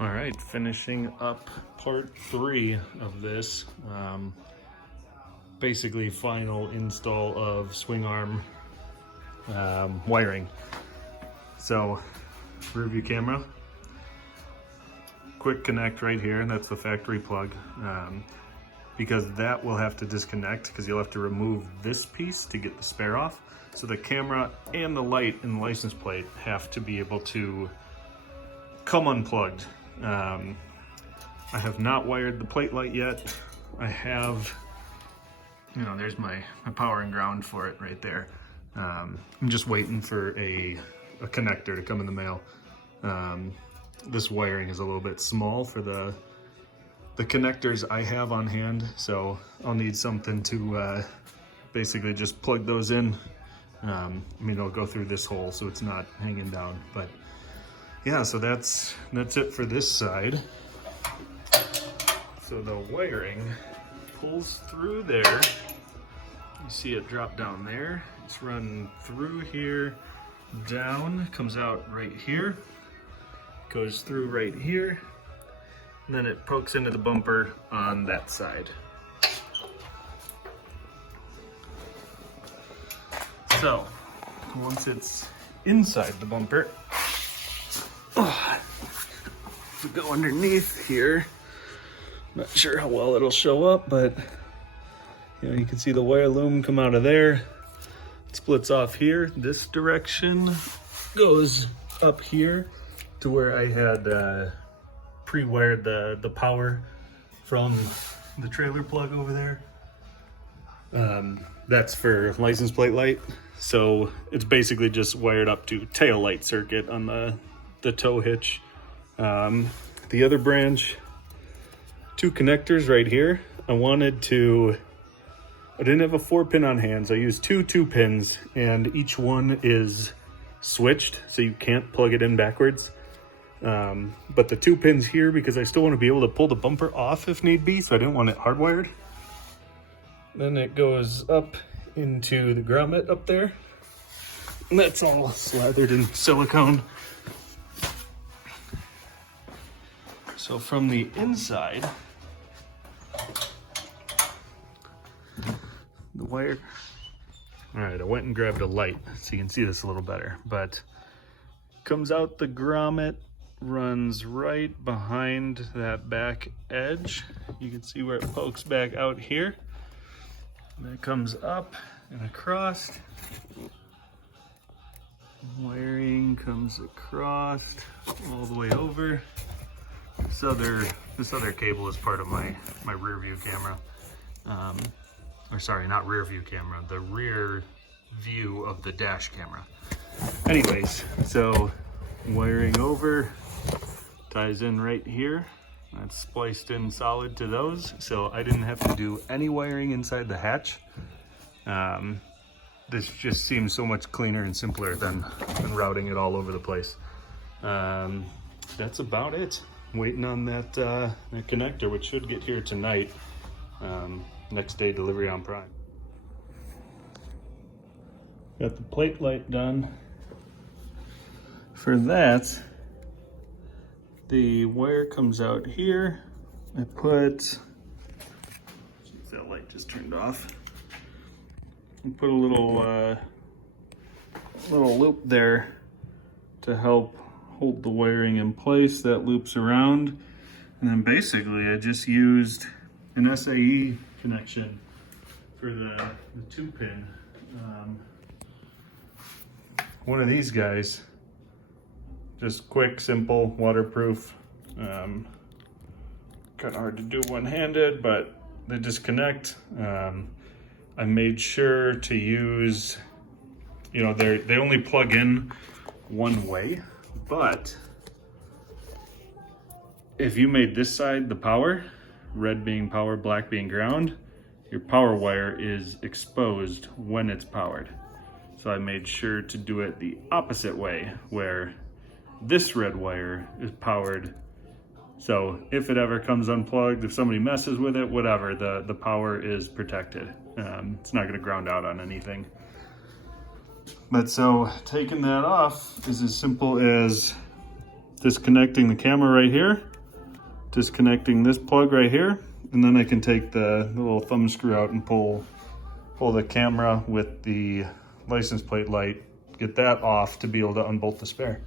All right, finishing up part 3 of this. Basically final install of swing arm wiring. So rear view camera, quick connect right here, and that's the factory plug. Because that will have to disconnect because you'll have to remove this piece to get the spare off. So the camera and the light and the license plate have to be able to come unplugged. I have not wired the plate light yet. I have, there's my power and ground for it right there. I'm just waiting for a connector to come in the mail. This wiring is a little bit small for the connectors I have on hand, so I'll need something to basically just plug those in. It'll go through this hole so it's not hanging down, but yeah, so that's it for this side. So the wiring pulls through there. You see it drop down there. It's run through here, down, comes out right here, goes through right here, and then it pokes into the bumper on that side. So once it's inside the bumper, if we go underneath here, not sure how well it'll show up, but you can see the wire loom come out of there. It splits off here. This direction goes up here to where I had pre-wired the power from the trailer plug over there. That's for license plate light. So it's basically just wired up to tail light circuit on the tow hitch. The other branch, 2 connectors right here. I didn't have a 4-pin on hand, so I used 2 2-pins, and each one is switched, so you can't plug it in backwards. But the 2 pins here, because I still want to be able to pull the bumper off if need be, so I didn't want it hardwired. Then it goes up into the grommet up there, and that's all slathered in silicone. So from the inside, the wire, all right, I went and grabbed a light so you can see this a little better, but comes out the grommet, runs right behind that back edge. You can see where it pokes back out here. And it comes up and across. Wiring comes across all the way over. This other cable is part of my rear view camera. Or sorry, not rear view camera, the rear view of the dash camera. Anyways, so wiring over, ties in right here. That's spliced in solid to those, so I didn't have to do any wiring inside the hatch. This just seems so much cleaner and simpler than routing it all over the place. That's about it. Waiting on that connector, which should get here tonight. Next day delivery on Prime. Got the plate light done. For that, the wire comes out here. I put, that light just turned off. I put a little loop there to help hold the wiring in place. That loops around. And then basically I just used an SAE connection for the 2-pin. One of these guys, just quick, simple, waterproof. Kind of hard to do one-handed, but they disconnect. I made sure to use, they only plug in one way, but if you made this side the power, red being power, black being ground, your power wire is exposed when it's powered. So I made sure to do it the opposite way, where this red wire is powered. So if it ever comes unplugged, if somebody messes with it, whatever, the power is protected. It's not gonna ground out on anything. But so taking that off is as simple as disconnecting the camera right here disconnecting this plug right here, and then I can take the little thumb screw out and pull the camera with the license plate light, get that off to be able to unbolt the spare.